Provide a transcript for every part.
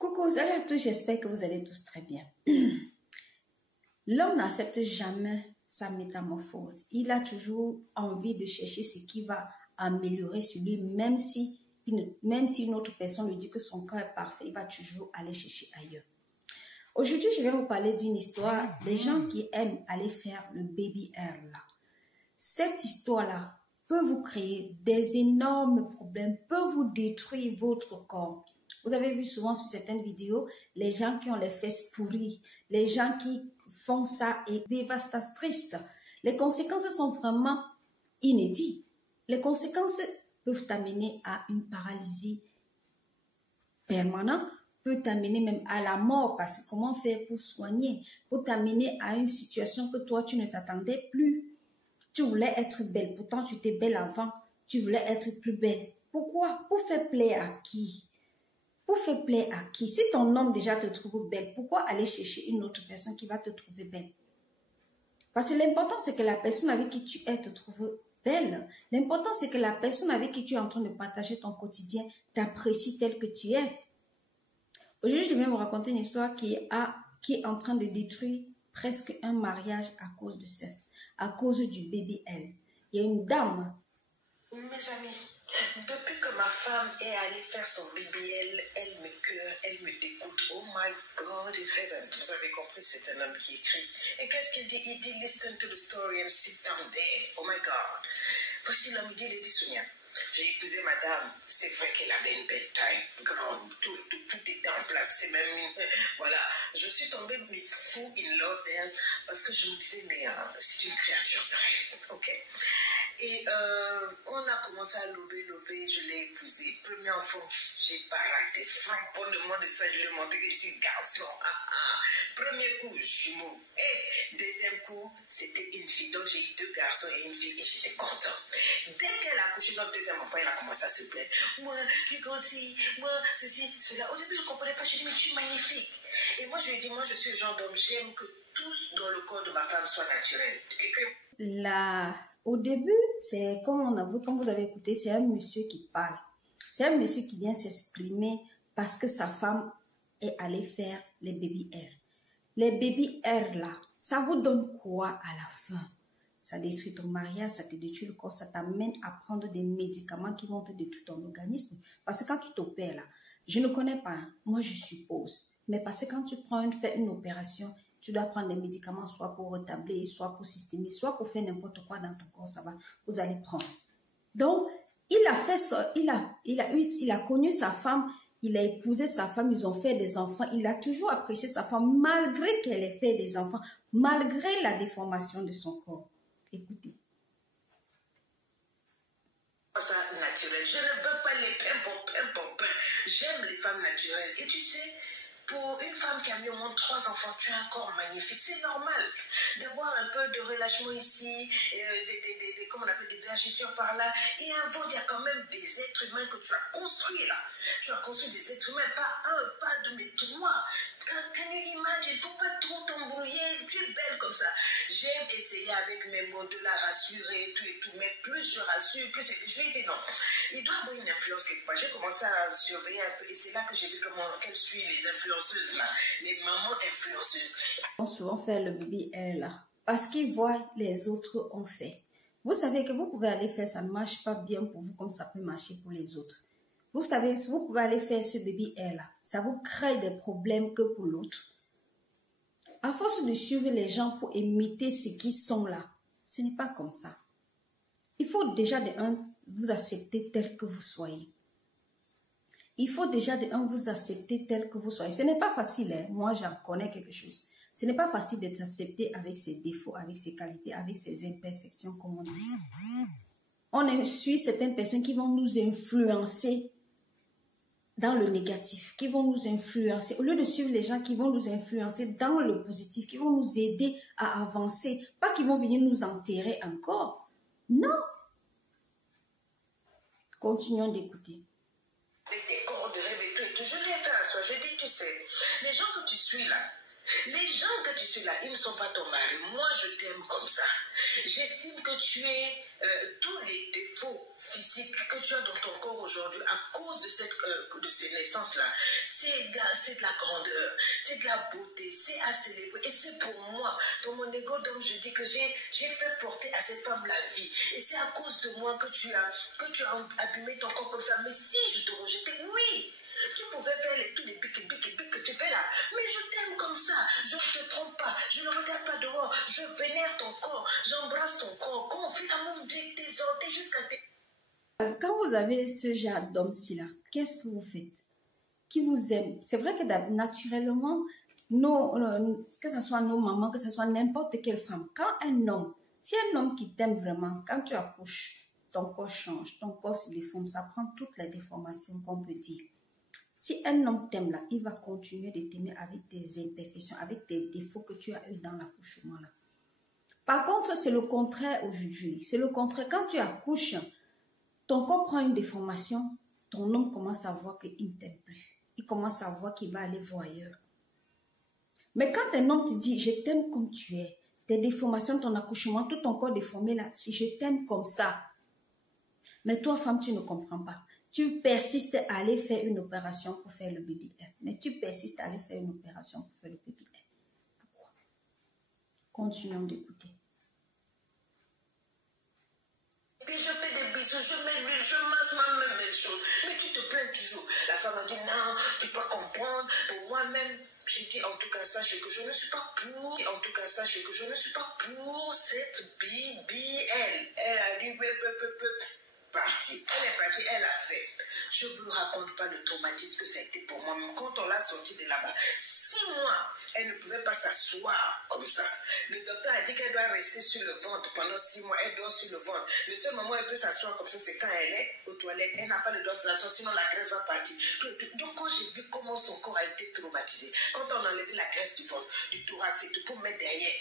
Coucou, salut à tous, j'espère que vous allez tous très bien. L'homme n'accepte jamais sa métamorphose. Il a toujours envie de chercher ce qui va améliorer sur lui, même si une autre personne lui dit que son corps est parfait, il va toujours aller chercher ailleurs. Aujourd'hui, je vais vous parler d'une histoire des gens qui aiment aller faire le baby hair là. Cette histoire-là peut vous créer des énormes problèmes, peut vous détruire votre corps. Vous avez vu souvent sur certaines vidéos, les gens qui ont les fesses pourries, les gens qui font ça est dévastatrice. Les conséquences sont vraiment inédites. Les conséquences peuvent t'amener à une paralysie permanente, peut t'amener même à la mort, parce que comment faire pour soigner, pour t'amener à une situation que toi tu ne t'attendais plus. Tu voulais être belle, pourtant tu étais belle avant, tu voulais être plus belle. Pourquoi? Pour faire plaisir à qui? Pour faire plaisir à qui? Si ton homme déjà te trouve belle, pourquoi aller chercher une autre personne qui va te trouver belle? Parce que l'important, c'est que la personne avec qui tu es te trouve belle. L'important, c'est que la personne avec qui tu es en train de partager ton quotidien t'apprécie telle que tu es. Aujourd'hui, je vais vous raconter une histoire qui est en train de détruire presque un mariage à cause de ça, à cause du baby L. Il y a une dame. Mes amis, depuis que ma femme est allée faire son BBL, elle me cœur, elle me dégoûte. Oh my God in heaven. Vous avez compris, c'est un homme qui écrit. Et qu'est-ce qu'il dit? Il dit, listen to the story and sit down there. Oh my God. Voici l'homme, il dit, Lady Sonia. J'ai épousé madame. C'est vrai qu'elle avait une belle taille, grande, tout était en place. C'est même, voilà. Je suis tombée mais fou in love d'elle parce que je me disais, mais c'est une créature de rêve, ok? Et on a commencé à lever, je l'ai épousée. Premier enfant, j'ai pas raté. Franc-bonnement de ça, je lui ai montré que je suis garçon. Premier coup, jumeau. Et deuxième coup, c'était une fille. Donc j'ai eu 2 garçons et une fille et j'étais content. Dès qu'elle a accouché notre deuxième enfant, elle a commencé à se plaindre. Moi, plus grossi, moi, ceci, cela. Au début, je ne comprenais pas. Je dit, mais tu es magnifique. Et moi, je lui ai dit, moi, je suis le genre d'homme, j'aime que tout dans le corps de ma femme soit naturel. Et que... Au début, c'est comme vous avez écouté, c'est un monsieur qui parle. C'est un monsieur qui vient s'exprimer parce que sa femme est allée faire les baby hair. Les baby hair là, ça vous donne quoi à la fin? Ça détruit ton mariage, ça te détruit le corps, ça t'amène à prendre des médicaments qui vont te détruire ton organisme. Parce que quand tu t'opères là, je ne connais pas, hein, moi je suppose, mais parce que quand tu fais une opération, tu dois prendre des médicaments soit pour rétablir, soit pour systémiser, soit pour faire n'importe quoi dans ton corps, ça va, vous allez prendre. Donc, il a fait ça, il a connu sa femme, il a épousé sa femme, ils ont fait des enfants, il a toujours apprécié sa femme malgré qu'elle ait fait des enfants, malgré la déformation de son corps. Écoutez. Ça naturel. Je ne veux pas les pimpons. J'aime les femmes naturelles. Et tu sais, pour une femme qui a mis au monde 3 enfants, tu as un corps magnifique. C'est normal d'avoir un peu de relâchement ici, comment on appelle, des vergetures par là. Et un ventre, il y a quand même des êtres humains que tu as construits là. Tu as construit des êtres humains, pas 1, pas 2, mais 3. Can you imagine? Il ne faut pas trop t'embrouiller. Tu es belle comme ça. J'aime essayer avec mes mots de la rassurer, tout et tout. Mais plus je rassure, plus je lui ai dit non. Il doit avoir une influence quelque part. J'ai commencé à surveiller un peu. Et c'est là que j'ai vu qu'elles suivent les influenceuses là. Les mamans influenceuses. On souvent fait le baby hair là. Parce qu'ils voient les autres ont fait. Vous savez que vous pouvez aller faire, ça ne marche pas bien pour vous comme ça peut marcher pour les autres. Vous savez, si vous pouvez aller faire ce baby hair là, ça vous crée des problèmes que pour l'autre. À force de suivre les gens pour imiter ce qu'ils sont là, ce n'est pas comme ça. Il faut déjà vous accepter tel que vous soyez. Il faut déjà vous accepter tel que vous soyez. Ce n'est pas facile, hein? Moi j'en connais quelque chose. Ce n'est pas facile d'être accepté avec ses défauts, avec ses qualités, avec ses imperfections, comme on dit. On suit certaines personnes qui vont nous influencer dans le négatif, qui vont nous influencer, au lieu de suivre les gens qui vont nous influencer dans le positif, qui vont nous aider à avancer, pas qui vont venir nous enterrer encore. Non. Continuons d'écouter. Avec des corps de rêve et tout. Je lui ai fait asseoir. J'ai dit, tu sais, les gens que tu suis là, Les gens que tu suis là, ils ne sont pas ton mari. Moi, je t'aime comme ça. J'estime que tu es tous les défauts physiques que tu as dans ton corps aujourd'hui à cause de ces naissances-là. C'est de la grandeur, c'est de la beauté, c'est à célébrer. Et c'est pour moi, dans mon ego d'homme, je dis que j'ai fait porter à cette femme la vie. Et c'est à cause de moi que tu as abîmé ton corps comme ça. Mais si je te rejetais, oui. Tu pouvais faire tous les pics que tu fais là. Mais je t'aime comme ça. Je ne te trompe pas. Je ne regarde pas dehors. Je vénère ton corps. J'embrasse ton corps. Quand on fait l'amour de tes orteils jusqu'à tes... Quand vous avez ce genre d'homme-ci là, qu'est-ce que vous faites? Qui vous aime? C'est vrai que naturellement, que ce soit nos mamans, que ce soit n'importe quelle femme, si un homme qui t'aime vraiment, quand tu accouches, ton corps change, ton corps se déforme, ça prend toutes les déformations qu'on peut dire. Si un homme t'aime là, il va continuer de t'aimer avec des imperfections, avec des défauts que tu as eu dans l'accouchement là. Par contre, c'est le contraire aujourd'hui. C'est le contraire. Quand tu accouches, ton corps prend une déformation, ton homme commence à voir qu'il ne t'aime plus. Il commence à voir qu'il va aller voir ailleurs. Mais quand un homme te dit, je t'aime comme tu es, tes déformations, ton accouchement, tout ton corps déformé là, si je t'aime comme ça. Mais toi, femme, tu ne comprends pas. Tu persistes à aller faire une opération pour faire le bébé. Mais tu persistes à aller faire une opération pour faire le bébé. Pourquoi? Continuons d'écouter. Puis je fais des bisous, je mets l'huile, je masse moi-même les choses. Mais tu te plains toujours. La femme a dit non, tu ne peux pas comprendre. Pour moi-même, j'ai dit en tout cas, sache que je ne suis pas pour. En tout cas, sache que je ne suis pas pour cette BBL. Elle a dit partie. Elle est partie, elle a fait. Je ne vous raconte pas le traumatisme que ça a été pour moi. Même quand on l'a sortie de là-bas, 6 mois, elle ne pouvait pas s'asseoir comme ça. Le docteur a dit qu'elle doit rester sur le ventre pendant 6 mois. Elle dort sur le ventre. Le seul moment où elle peut s'asseoir comme ça, c'est quand elle est aux toilettes. Elle n'a pas de dorsalisation, sinon la graisse va partir. Donc quand j'ai vu comment son corps a été traumatisé, quand on a enlevé la graisse du ventre, du thorax et tout pour mettre derrière,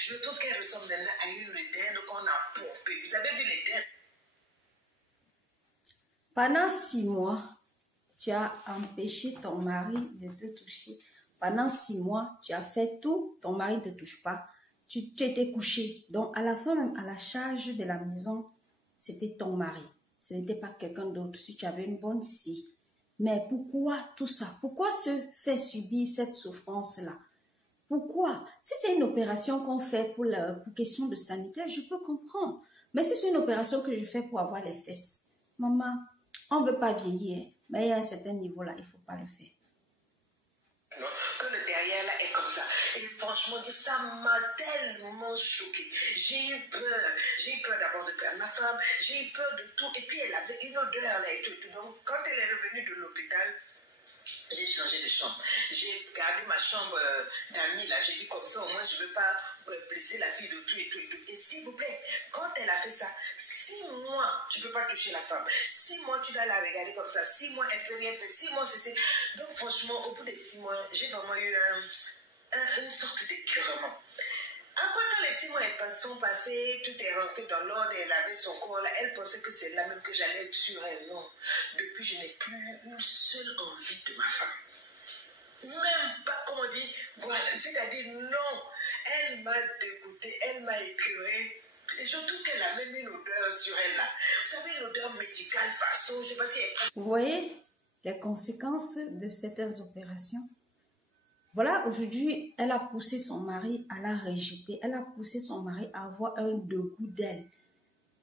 je trouve qu'elle ressemble maintenant à une dinde qu'on a pompée. Vous avez vu les dindes? Pendant 6 mois, tu as empêché ton mari de te toucher. Pendant 6 mois, tu as fait tout, ton mari ne te touche pas. Tu étais couché. Donc, à la fin, même à la charge de la maison, c'était ton mari. Ce n'était pas quelqu'un d'autre. Si tu avais une bonne scie. Mais pourquoi tout ça? Pourquoi se faire subir cette souffrance-là? Pourquoi? Si c'est une opération qu'on fait pour question de sanitaire, je peux comprendre. Mais si c'est une opération que je fais pour avoir les fesses, maman, on ne veut pas vieillir, mais à un certain niveau-là, il ne faut pas le faire. Non, que le derrière là est comme ça. Et franchement, ça m'a tellement choquée. J'ai eu peur d'abord de perdre ma femme, j'ai eu peur de tout. Et puis elle avait une odeur là et tout. Donc quand elle est revenue de l'hôpital, j'ai changé de chambre. J'ai gardé ma chambre d'amis là. J'ai dit comme ça, au moins je ne veux pas blesser la fille de tout et tout et tout. Et s'il vous plaît, quand elle a fait ça, 6 mois, tu ne peux pas toucher la femme. 6 mois, tu dois la regarder comme ça. 6 mois, elle ne peut rien faire. 6 mois, ceci. Donc franchement, au bout des 6 mois, j'ai vraiment eu une sorte d'écœurement. Après, quand les 6 mois sont passés, tout est rentré dans l'ordre, elle avait son corps là, elle pensait que c'est là même que j'allais être sur elle. Non. Depuis, je n'ai plus une seule envie de ma femme. Même pas, comme on dit, voilà, c'est-à-dire non, elle m'a dégoûté, elle m'a écœuré. Et je trouve qu'elle a même une odeur sur elle là. Vous savez, une odeur médicale, façon, je ne sais pas si elle... Vous voyez les conséquences de certaines opérations? Voilà, aujourd'hui, elle a poussé son mari à la rejeter. Elle a poussé son mari à avoir un dégoût d'elle.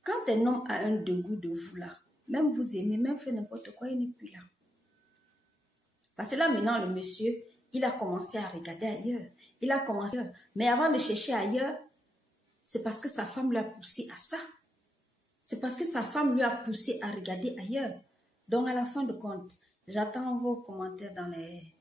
Quand un homme a un dégoût de vous là, même vous aimez, même fait n'importe quoi, il n'est plus là. Parce que là, maintenant, le monsieur, il a commencé à regarder ailleurs. Il a commencé... Mais avant de chercher ailleurs, c'est parce que sa femme lui a poussé à ça. C'est parce que sa femme lui a poussé à regarder ailleurs. Donc, à la fin de compte, j'attends vos commentaires dans les